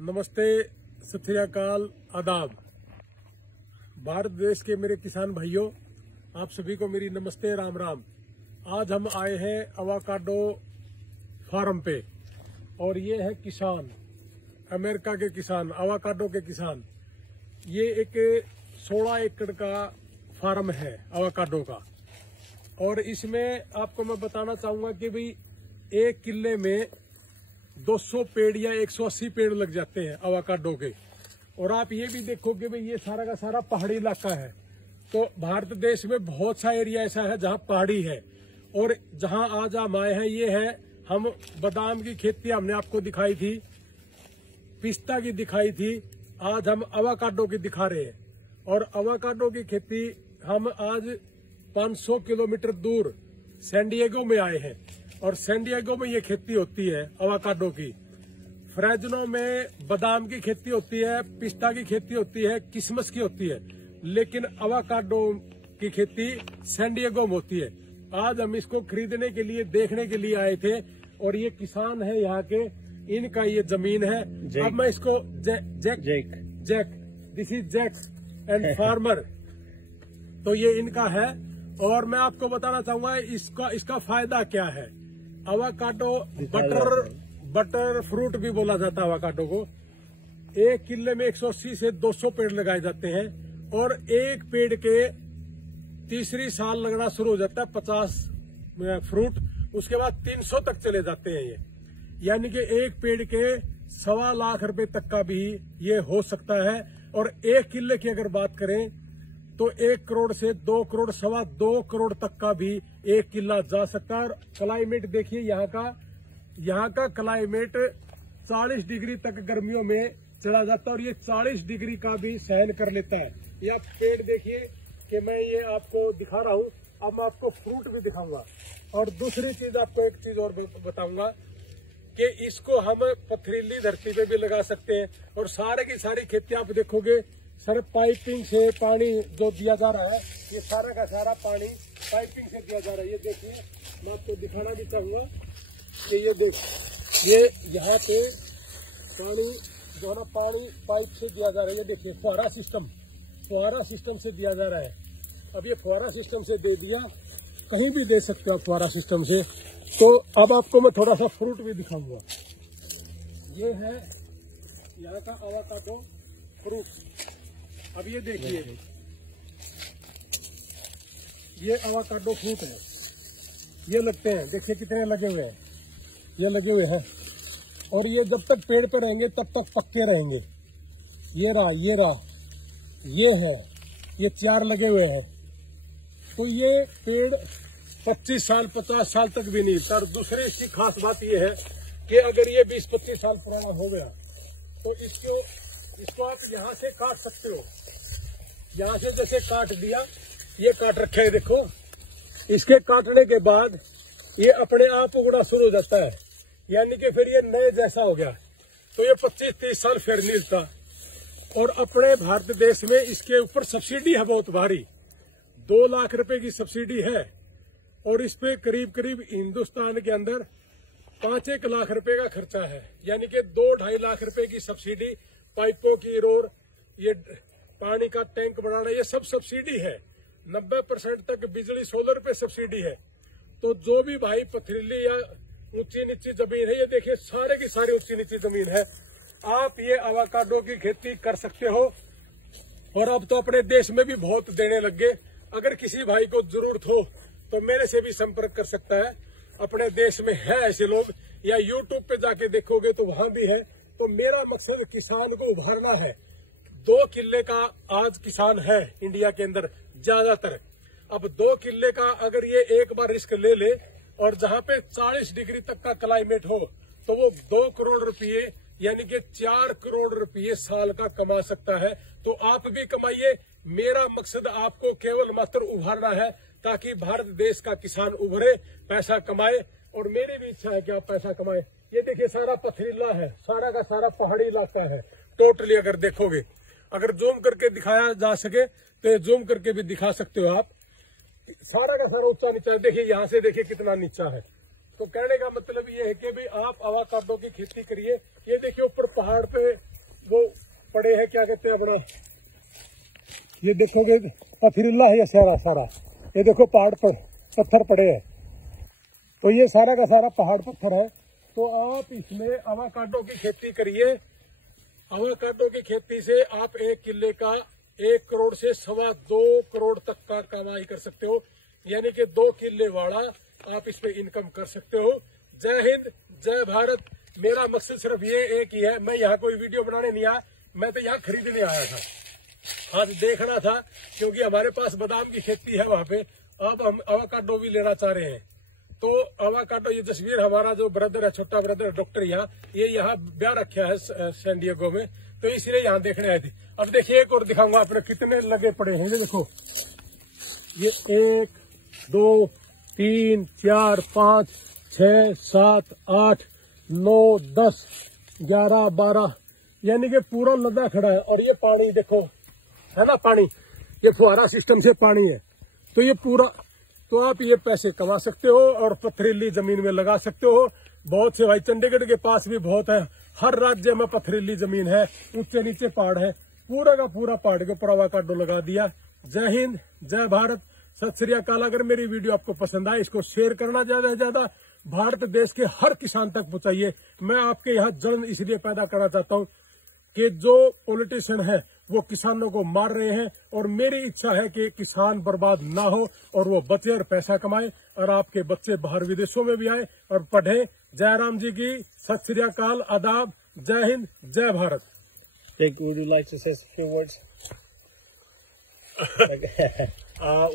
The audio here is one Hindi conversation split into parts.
नमस्ते, सत श्री अकाल, आदाब। भारत देश के मेरे किसान भाइयों, आप सभी को मेरी नमस्ते, राम राम। आज हम आए हैं अवाकाडो फार्म पे और ये है किसान, अमेरिका के किसान, अवाकाडो के किसान। ये एक 16 एकड़ का फार्म है अवाकाडो का और इसमें आपको मैं बताना चाहूंगा कि भाई एक किले में 200 पेड़ या 180 पेड़ लग जाते हैं अवाकाडो के। और आप ये भी देखोगे भाई ये सारा का सारा पहाड़ी इलाका है। तो भारत देश में बहुत सा एरिया ऐसा है जहां पहाड़ी है और जहां आज हम आए हैं ये है, हम बादाम की खेती हमने आपको दिखाई थी, पिस्ता की दिखाई थी, आज हम अवाकाडो की दिखा रहे हैं। और अवाकाडो की खेती हम आज 500 किलोमीटर दूर सैन डिएगो में आए हैं और सैन डिएगो में ये खेती होती है अवाकाडो की। फ्रेजनो में बादाम की खेती होती है, पिस्ता की खेती होती है, किशमिश की होती है, लेकिन अवाकाडो की खेती सैन डिएगो में होती है। आज हम इसको खरीदने के लिए, देखने के लिए आए थे और ये किसान है यहाँ के, इनका ये जमीन है। अब मैं इसको Jack this is Jack and farmer, तो ये इनका है। और मैं आपको बताना चाहूंगा इसका फायदा क्या है। अवाकाडो बटर फ्रूट भी बोला जाता है अवाकाडो को। एक किले में 180 से 200 पेड़ लगाए जाते हैं और एक पेड़ के तीसरी साल लगना शुरू हो जाता है 50 फ्रूट, उसके बाद 300 तक चले जाते हैं ये। यानी कि एक पेड़ के 1.25 लाख रुपए तक का भी ये हो सकता है। और एक किले की अगर बात करें तो 1 करोड़ से 2 करोड़, 2.25 करोड़ तक का भी एक किला जा सकता है। और क्लाइमेट देखिए यहाँ का क्लाइमेट 40 डिग्री तक गर्मियों में चला जाता है और ये 40 डिग्री का भी सहन कर लेता है। यह पेड़ देखिए कि मैं ये आपको दिखा रहा हूँ। अब मैं आपको फ्रूट भी दिखाऊंगा। और दूसरी चीज आपको एक चीज और बताऊंगा कि इसको हम पथरीली धरती पे भी लगा सकते हैं। और सारे की सारी खेती आप देखोगे सर, पाइपिंग से पानी जो दिया जा रहा है, ये सारा का सारा पानी पाइपिंग से दिया जा रहा है। ये देखिए, मैं आपको दिखाना भी चाहूंगा कि ये देखिए, ये यहाँ पे पानी जो है ना, पानी पाइप से दिया जा रहा है। ये देखिए फुहारा सिस्टम से दिया जा रहा है। अब ये फुहारा सिस्टम से दे दिया, कहीं भी दे सकते हो आप फुहारा सिस्टम से। तो अब आपको मैं थोड़ा सा फ्रूट भी दिखाऊंगा। ये है यहाँ का अवाकाडो फ्रूट। अब ये देखिए, ये अवाकाडो फ्रूट है, ये लगते हैं, देखिए कितने लगे हुए हैं, ये लगे हुए हैं। और ये जब तक पेड़ पे रहेंगे तब तक पक्के रहेंगे। ये रहा, ये है, ये 4 लगे हुए हैं। तो ये पेड़ 25 साल 50 साल तक भी नहीं हिलता। और दूसरी इसकी खास बात ये है कि अगर ये 20-25 साल पुराना हो गया तो इसको आप यहाँ से काट सकते हो। यहाँ से जैसे काट दिया, ये काट रखे है, देखो, इसके काटने के बाद ये अपने आप उगना शुरू हो जाता है। यानी कि फिर ये नए जैसा हो गया। तो ये 25-30 साल फिर नहीं हिलता। और अपने भारत देश में इसके ऊपर सब्सिडी है बहुत भारी, 2 लाख रुपए की सब्सिडी है। और इस पे करीब करीब हिंदुस्तान के अंदर 5-1 लाख रुपए का खर्चा है। यानी कि 2-2.5 लाख रुपए की सब्सिडी, पाइपों की रोर, ये पानी का टैंक बनाना, ये सब सब्सिडी है। 90% तक बिजली सोलर पे सब्सिडी है। तो जो भी भाई पथरीली या ऊंची नीची जमीन है, ये देखिए सारे की सारी ऊंची नीची जमीन है, आप ये अवाकाडो की खेती कर सकते हो। और अब तो अपने देश में भी बहुत देने लग गए। अगर किसी भाई को जरूरत हो तो मेरे से भी संपर्क कर सकता है। अपने देश में है ऐसे लोग, या यूट्यूब पे जाके देखोगे तो वहां भी है। तो मेरा मकसद किसान को उभारना है। 2 किले का आज किसान है इंडिया के अंदर ज्यादातर। अब 2 किले का अगर ये एक बार रिस्क ले ले और जहां पे 40 डिग्री तक का क्लाइमेट हो तो वो 2 करोड़ रुपये यानी कि 4 करोड़ रुपये साल का कमा सकता है। तो आप भी कमाइए। मेरा मकसद आपको केवल मात्र उभारना है ताकि भारत देश का किसान उभरे, पैसा कमाए। और मेरी भी इच्छा है कि आप पैसा कमाए। ये देखिए सारा पथरीला है, सारा का सारा पहाड़ी इलाका है टोटली। अगर देखोगे, अगर जूम करके दिखाया जा सके तो जूम करके भी दिखा सकते हो आप। सारा का सारा ऊंचा नीचा है, देखिए यहाँ से देखिए कितना नीचा है। तो कहने का मतलब ये है कि भाई आप अवाकाडो की खेती करिए। ये देखिए ऊपर पहाड़ पे क्या कहते हैं अपना, ये देखोगे पथरीला है ये सारा, ये देखो पहाड़ पर पत्थर पड़े हैं, तो ये सारा का सारा पहाड़ पत्थर है। तो आप इसमें अवाकाडो की खेती करिए। अवाकाडो की खेती से आप एक किले का 1 करोड़ से 2.25 करोड़ तक का कमाई कर सकते हो, यानी कि 2 किले वाला आप इसमें इनकम कर सकते हो। जय हिंद, जय भारत। मेरा मकसद सिर्फ ये एक ही है, मैं यहाँ कोई वीडियो बनाने नहीं आया, मैं तो यहाँ खरीदने आया था, आज देखना था, क्योंकि हमारे पास बादाम की खेती है वहाँ पे। अब हम अवाकाडो भी लेना चाह रहे हैं। तो अवाकाडो, ये तस्वीर हमारा जो ब्रदर है, छोटा ब्रदर डॉक्टर ये यहाँ ब्याह रखा है सैन डिएगो में, तो इसलिए यहाँ देखने आए थे। अब देखिए एक और दिखाऊंगा आपने कितने लगे पड़े हैं। ये देखो, ये 1 2 3 4 5 6 7 8 9 10 11 12, यानी कि पूरा लदा खड़ा है। और ये पानी देखो, है ना, पानी, ये फुहारा सिस्टम से पानी है, तो ये पूरा, तो आप ये पैसे कमा सकते हो और पथरीली जमीन में लगा सकते हो। बहुत से भाई, चंडीगढ़ के पास भी बहुत है, हर राज्य में पथरीली जमीन है, ऊंचे नीचे पहाड़ है, पूरा का पूरा पहाड़ के ऊपर अवाकाडो लगा दिया। जय हिंद, जय भारत, सत श्री अकाल। अगर मेरी वीडियो आपको पसंद आए, इसको शेयर करना ज्यादा से ज्यादा, भारत देश के हर किसान तक पहुंचाइए। मैं आपके यहाँ जलन इसलिए पैदा करना चाहता हूँ कि जो पॉलिटिशियन है वो किसानों को मार रहे हैं, और मेरी इच्छा है कि किसान बर्बाद ना हो और वो बचे और पैसा कमाए, और आपके बच्चे बाहर विदेशों में भी आए और पढ़े। जय राम जी की, सत श्री अकाल, आदाब, जय हिंद, जय Bharat. Would you like to say a few words?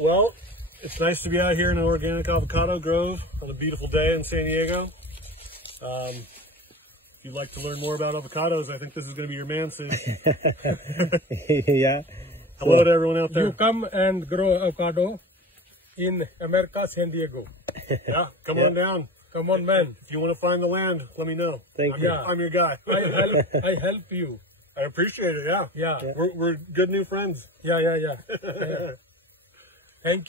Well, it's nice to be out here in an organic avocado grove on a beautiful day in San Diego. If you'd like to learn more about avocados, I think this is going to be your man soon. Yeah. Hello to everyone out there. You come and grow avocado in America, San Diego. Yeah, come on down. Come on, man. If you want to find the land, let me know. Thank you. I'm your guy. I help you. I appreciate it. Yeah. Yeah. We're good new friends. Yeah. Thank you.